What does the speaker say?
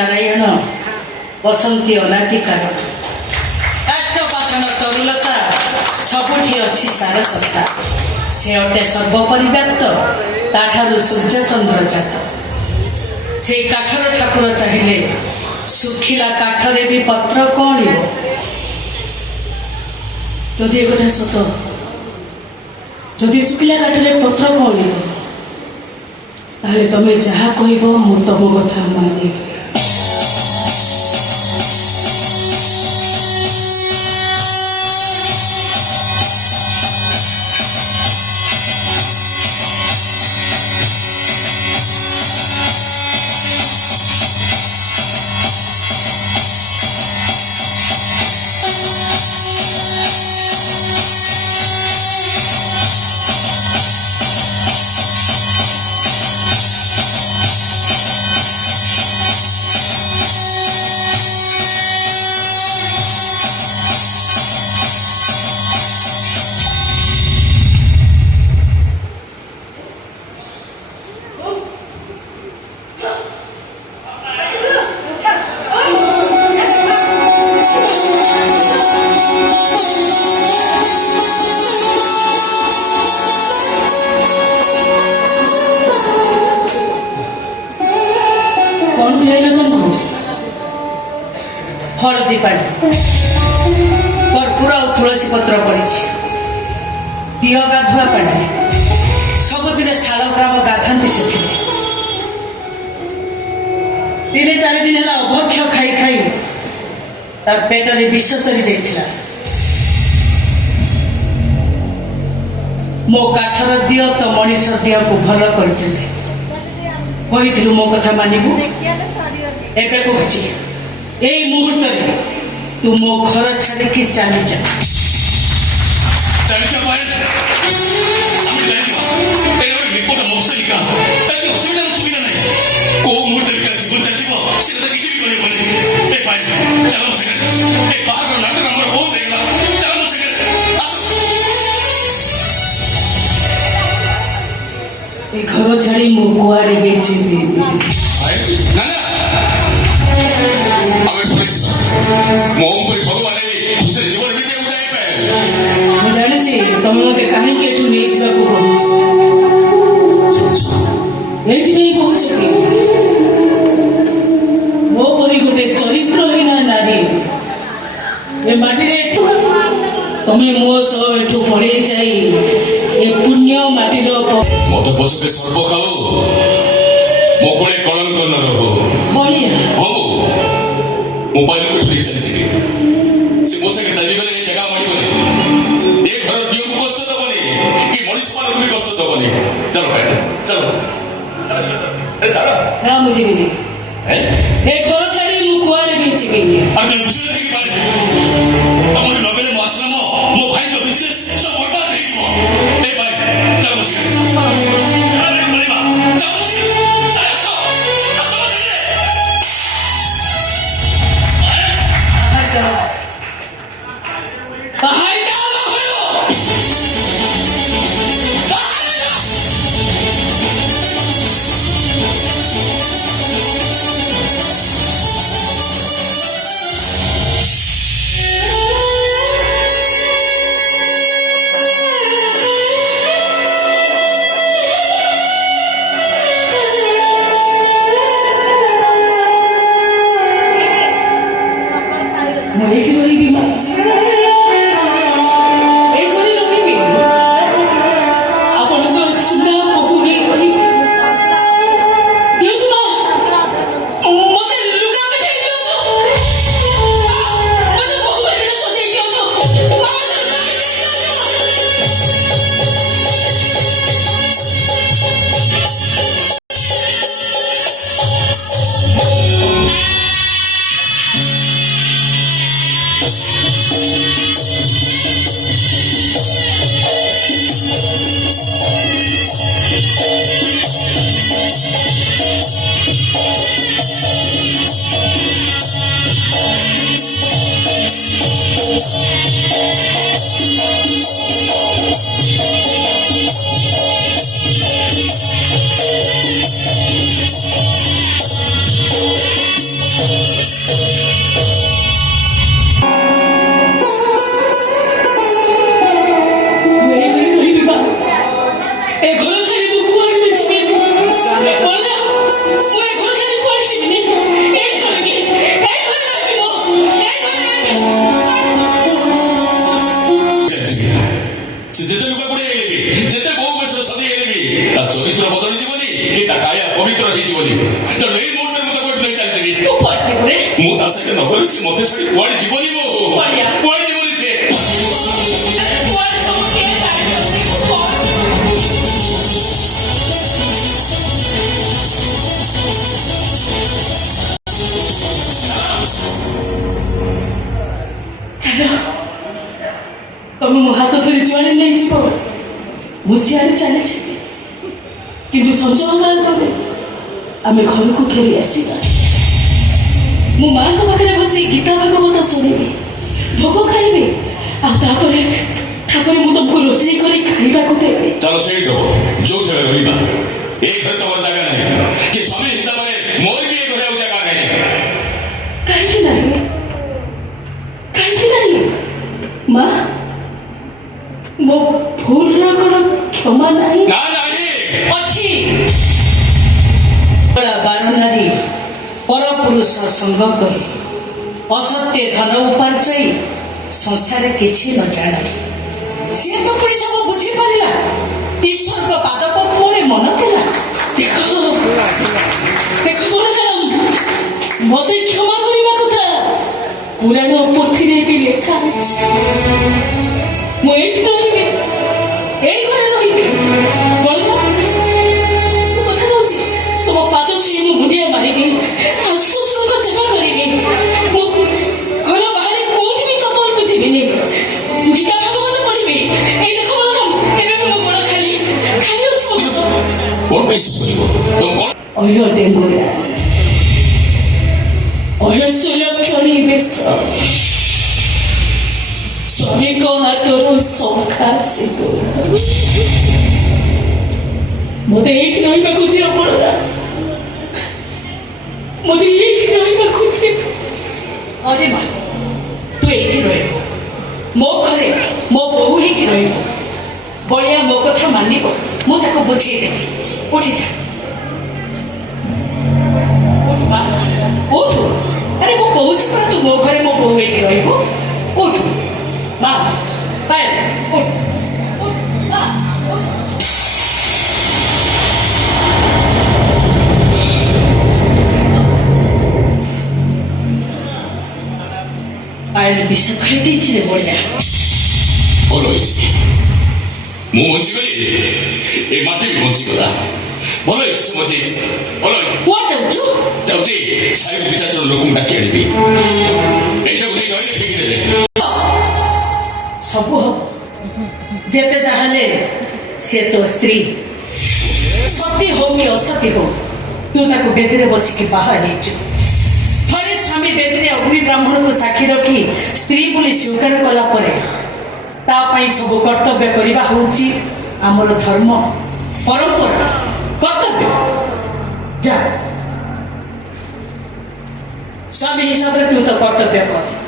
नारायण बसंती अनाधिकार काष्ठपाषाण तरुलता सबुठी अच्छी सारसत्ता से अटे सर्वपरिव्याप्त ताठारु सूर्य चंद्र जात से काठर ठाकुर चाहिए सुखिला काठरे भी पत्र कौन जदि एक सत जदि सुखिला काठरे पत्र कौन ताले तमे जहा कहब मु तम कथा मानिबी हलदी पानी कर्पूर और तुलसी पत्र पड़ी दिह गाधुआ पानी सबुदिन शाल ग्राम गाधाती से दिने 4 दिन है अभक्ष खाई खाई तार पेटरे विष चली जाइथिला मो काठर दिह तो मनीष दिह को भल करते कही मो कथा मानबू एबे कहूची এই মুহূর্তে তু মো ঘর ছাড়িকি চালি যা চালি যা ভাই আমি যাই যা এই বিপদ মৌসলিকা তাতে অসুবিধা সুবিধা নাই কো মুহূর্তে কা জীবন যাইব সেটা কিছু বলে বলে এই ভাই চলো সেকেন্ড এই বাহার নাটক আমার বহুত দেখলা চলো সেকেন্ড এই ঘর ছাড়ি মো কুয়াড়ে বেচিবি না না जीवन जानी तुम मत कहीं नहीं कहूच कि मो परी गोटे चरित्रहीन नारी ए माटी तुम्हें मो सब पड़े जाई ए पुण्य माटीर मत पशुके सर्प खाओ मो कोड़े कलंक न रहो बाबू मोबाइल को फ्री चली सके से मो संगे चली गले ए जगह मारी बने ए घर दियो को कष्ट तो बने कि मनुष्य मान को कष्ट तो बने चलो भाई चलो ए चलो ना मुझे भी नहीं ए घर छाड़ी मु कुआरे बीच गई अरे मुझे नहीं कि बारे हमर नबेले आश्रम मो भाई तो बिजनेस सब बर्बाद हो जीवो ए भाई चलो मुझे अरे मरीबा चलो मैं जीवनी तेणु ये मुहूर्त मत कोई नहीं चलती तू पढ़ रे मु ता सहित नगर से मते छाड़ी कुआडे जीवनी मो बढ़िया। कुआडे जीवनी से कुआडे सब के जाय तू पढ़ चलो तुम मो हाथ धरी जुआड़े नहीं जीव मुझे चली किंतु संजय आम घर को फेरी आसवा मो माँ को पाखे बस गीता भागवत शुणी भोग खाइबी आपर तुमको रोषे कर खाइबा देवी चलो सही दब जो जगह रहिबा एक घर तमर जगह नहीं कि स्वामी हिसाब से मोर भी एक घर जगह नहीं कहीं नहीं माँ मो भूल क्षमा नहीं ना नहीं अच्छी बड़ा बारणारी पर पुरुष संग कर असत्य धन उपार्जय संसार किसी न जाने सी तो पुणी सब बुझी पारा ईश्वर को पाद पद्म मन थिला देखो देखो बलराम मत क्षमा करने कथा पुराण पोथी भी लेखा मुझे रही घरे रही कथा दौर तुम पाद छुई मु मुंडिया मारि शाशु शशुर सेवा करी घर बाहर कौटी भी चपल पिंधि गीता भागवत पढ़ी ये देख बलराम एवं मो गोड़ खाली खाली अच्छे कौन पैसे सुनिबो तुम कौन अयो डेंगुरा अयो सुलक्षणी बेश स्वामी को हाथों सौखा से मते एक रहिबा को दियो बलरा मते एक रहिबा को दियो अरे माँ तू एक रहिबो मो घरे मो बहु ही रहिबो बलिया मो कथा मानिबो मु ताको बुझेई देबी उठी जा उठ माँ उठ अरे मु कहूछ पर तू मो घरे मो बहु ही रहिबो उठ माँ पायल उठ माँ पायल विष खाई रे बलिया ଭଲ ହେଇଛି ମୁଁ ବଞ୍ଚିଗଲି ଏ ମାଟି ବି ବଞ୍ଚିଗଲା ଭଲ ହେଇଛି ସମସ୍ତେ ହେଇଛି ଭଲ କୁଆଡ଼େ ଯାଉଛୁ ଯାଉଛି ସାହି ଦୁଇ ଚାରି ଜଣ ଲୋକଙ୍କୁ ଡାକି ଆଣିବି ଏଇଟାକୁ ନେଇ ରହିଲେ ଫିଙ୍ଗି ଦେଲେ ସବୁ ହବ ଯେତେ ଯାହାହେଲେ ସେ ତୋ ସ୍ତ୍ରୀ ସତୀ ହଉ କି ଅସତୀ ହଉ ତୁ ତାକୁ ବେଦୀରେ ବସିକି ବାହା ହେଇଛୁ ଥରେ ସ୍ୱାମୀ ବେଦୀରେ ଅଗ୍ନି ବ୍ରାହ୍ମଣକୁ ସାକ୍ଷୀ ରଖି ସ୍ତ୍ରୀ ବୋଲି ସ୍ୱୀକାର କଲା ପରେ ତା ପାଇଁ ସବୁ କର୍ତ୍ତବ୍ୟ କରିବା ହେଉଛି ଆମର ଧର୍ମ ପରମ୍ପରା କର୍ତ୍ତବ୍ୟ ଯା ସ୍ୱାମୀ ହିସାବରେ ତୁ ତ କର୍ତ୍ତବ୍ୟ କର